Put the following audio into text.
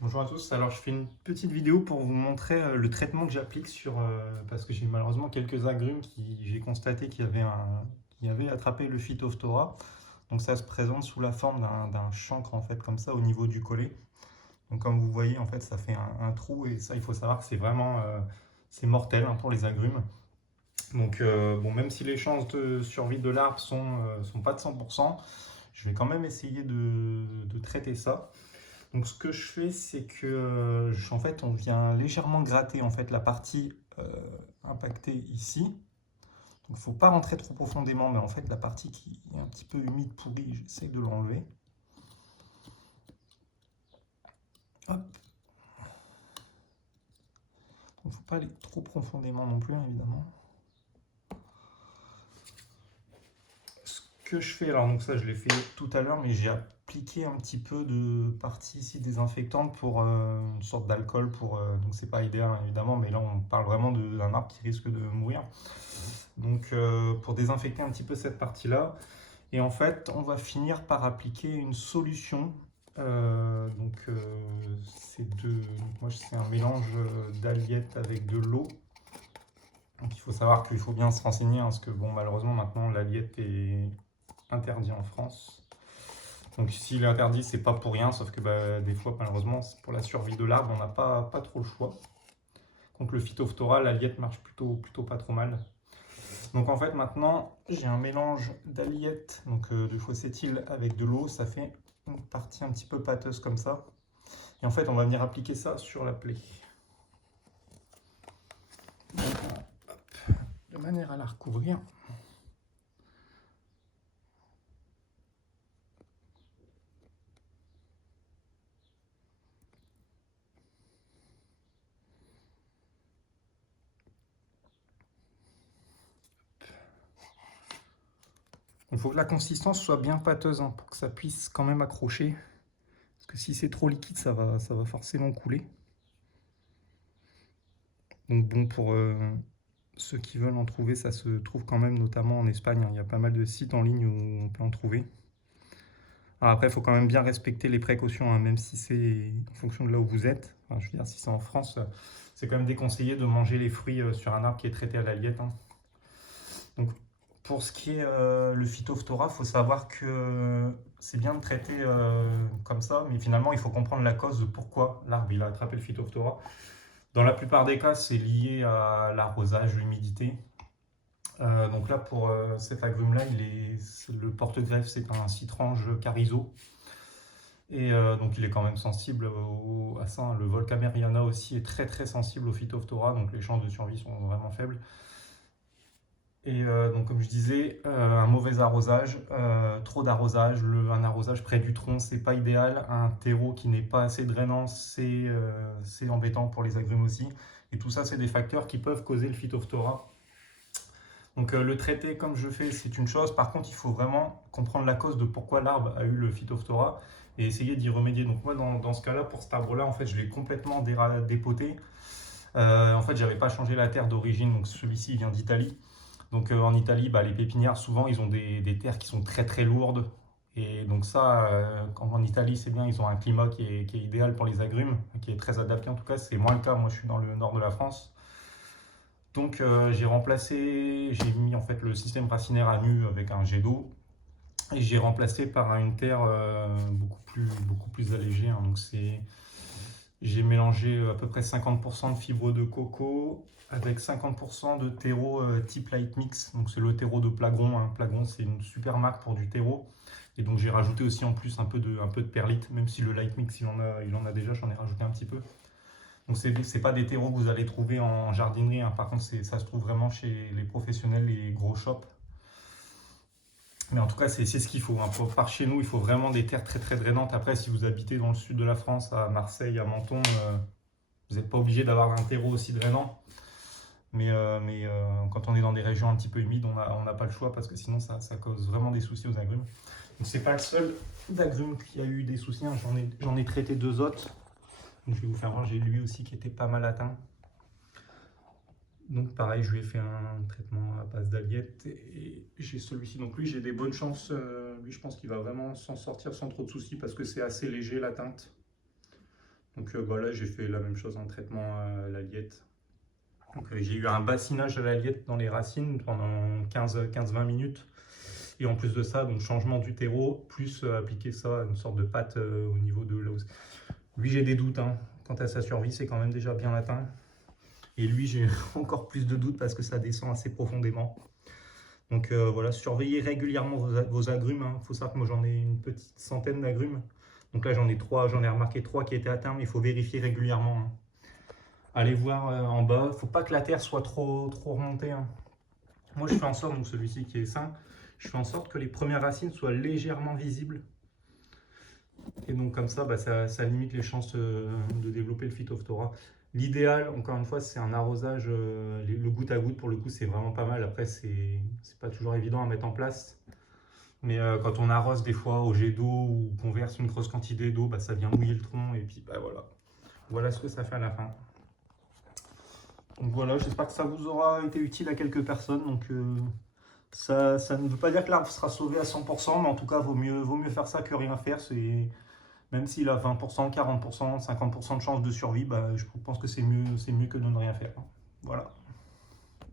Bonjour à tous, alors je fais une petite vidéo pour vous montrer le traitement que j'applique parce que j'ai malheureusement quelques agrumes qui j'ai constaté qui avaient attrapé le Phytophthora. Donc ça se présente sous la forme d'un chancre en fait comme ça au niveau du collet. Donc comme vous voyez en fait ça fait un trou et ça il faut savoir que c'est vraiment c'est mortel hein, pour les agrumes. Donc bon même si les chances de survie de l'arbre sont pas de 100%, je vais quand même essayer de traiter ça. Donc ce que je fais, c'est que en fait, on vient légèrement gratter en fait la partie impactée ici. Donc il ne faut pas rentrer trop profondément, mais en fait la partie qui est un petit peu humide, pourrie, j'essaie de l'enlever. Hop. Donc il ne faut pas aller trop profondément non plus, hein, évidemment. Ce que je fais, alors donc ça je l'ai fait tout à l'heure, mais j'ai appliqué un petit peu de partie ici désinfectante pour une sorte d'alcool donc c'est pas idéal hein, évidemment, mais là on parle vraiment d'un arbre qui risque de mourir. Donc pour désinfecter un petit peu cette partie-là. Et en fait, on va finir par appliquer une solution. Moi c'est un mélange d'alliette avec de l'eau. Donc il faut savoir qu'il faut bien se renseigner, hein, parce que bon, malheureusement maintenant l'alliette est interdit en France. Donc s'il est interdit, c'est pas pour rien, sauf que bah, des fois malheureusement pour la survie de l'arbre, on n'a pas trop le choix. Contre le Phytophthora, l'alliette marche plutôt pas trop mal. Donc en fait maintenant j'ai un mélange d'alliette, donc de faucétile avec de l'eau, ça fait une partie un petit peu pâteuse comme ça. Et en fait on va venir appliquer ça sur la plaie. De manière à la recouvrir. Il faut que la consistance soit bien pâteuse hein, pour que ça puisse quand même accrocher. Parce que si c'est trop liquide, ça va forcément couler. Donc bon, pour ceux qui veulent en trouver, ça se trouve quand même notamment en Espagne, hein. Il y a pas mal de sites en ligne où on peut en trouver. Alors après, il faut quand même bien respecter les précautions, hein, même si c'est en fonction de là où vous êtes. Enfin, je veux dire, si c'est en France, c'est quand même déconseillé de manger les fruits sur un arbre qui est traité à l'alliette, hein. Donc, pour ce qui est le Phytophthora, il faut savoir que c'est bien de traiter comme ça, mais finalement, il faut comprendre la cause de pourquoi l'arbre il a attrapé le Phytophthora. Dans la plupart des cas, c'est lié à l'arrosage, l'humidité. Donc là, pour cet agrume-là, le porte-greffe, c'est un citrange carizo. Et donc il est quand même sensible à ça, hein. Le Volkameriana aussi est très sensible au Phytophthora, donc les chances de survie sont vraiment faibles. Et donc comme je disais, un mauvais arrosage, trop d'arrosage, un arrosage près du tronc, c'est pas idéal. Un terreau qui n'est pas assez drainant, c'est embêtant pour les agrumes aussi. Et tout ça, c'est des facteurs qui peuvent causer le Phytophthora. Donc le traiter comme je fais, c'est une chose. Par contre, il faut vraiment comprendre la cause de pourquoi l'arbre a eu le Phytophthora et essayer d'y remédier. Donc moi, dans ce cas-là, pour cet arbre-là, en fait, je l'ai complètement dépoté. En fait, j'avais pas changé la terre d'origine, donc celui-ci vient d'Italie. Donc en Italie, bah, les pépinières, souvent, ils ont des terres qui sont très lourdes. Et donc ça, en Italie, c'est bien, ils ont un climat qui est idéal pour les agrumes, qui est très adapté en tout cas. C'est moins le cas, moi je suis dans le nord de la France. Donc j'ai mis en fait le système racinaire à nu avec un jet d'eau et j'ai remplacé par une terre beaucoup plus allégée, hein. J'ai mélangé à peu près 50% de fibres de coco avec 50% de terreau type light mix. Donc c'est le terreau de Plagron, hein. Plagron c'est une super marque pour du terreau. Et donc j'ai rajouté aussi en plus un peu de perlite, même si le light mix il en a déjà, j'en ai rajouté un petit peu. Donc c'est pas des terreaux que vous allez trouver en jardinerie, hein. Par contre ça se trouve vraiment chez les professionnels, les gros shops. Mais en tout cas c'est ce qu'il faut, hein. Par chez nous il faut vraiment des terres très drainantes. Après si vous habitez dans le sud de la France, à Marseille, à Menton, vous n'êtes pas obligé d'avoir un terreau aussi drainant. Mais quand on est dans des régions un petit peu humides, on n'a pas le choix parce que sinon ça cause vraiment des soucis aux agrumes. Donc c'est pas le seul d'agrumes qui a eu des soucis, hein. J'en ai traité deux autres. Donc, je vais vous faire voir, j'ai lui aussi qui était pas mal atteint. Donc pareil, je lui ai fait un traitement à base d'alliette et j'ai celui-ci. Donc lui, j'ai des bonnes chances. Lui, je pense qu'il va vraiment s'en sortir sans trop de soucis parce que c'est assez léger la teinte. Donc bah là, j'ai fait la même chose, un traitement à l'aliette. Donc j'ai eu un bassinage à l'aliette dans les racines pendant 15-20 minutes. Et en plus de ça, donc changement du terreau, plus appliquer ça, une sorte de pâte au niveau de l'os. Lui, j'ai des doutes, hein. Quant à sa survie, c'est quand même déjà bien atteint. Et lui, j'ai encore plus de doutes parce que ça descend assez profondément. Donc voilà, surveillez régulièrement vos agrumes, hein. Il faut savoir que moi j'en ai une petite centaine d'agrumes. Donc là j'en ai remarqué 3 qui étaient atteints, mais il faut vérifier régulièrement, hein. Allez voir en bas, il ne faut pas que la terre soit trop remontée, hein. Moi je fais en sorte, donc celui-ci qui est sain, je fais en sorte que les premières racines soient légèrement visibles. Et donc comme ça, bah, ça limite les chances de développer le phytophthora. L'idéal, encore une fois, c'est un arrosage, le goutte à goutte, pour le coup, c'est vraiment pas mal. Après, c'est pas toujours évident à mettre en place. Mais quand on arrose des fois au jet d'eau ou qu'on verse une grosse quantité d'eau, bah, ça vient mouiller le tronc. Et puis bah, voilà. Voilà ce que ça fait à la fin. Donc voilà, j'espère que ça vous aura été utile à quelques personnes. Donc ça ne veut pas dire que l'arbre sera sauvé à 100%, mais en tout cas, vaut mieux faire ça que rien faire. Même s'il a 20%, 40%, 50% de chance de survie, bah, je pense que c'est mieux que de ne rien faire. Voilà.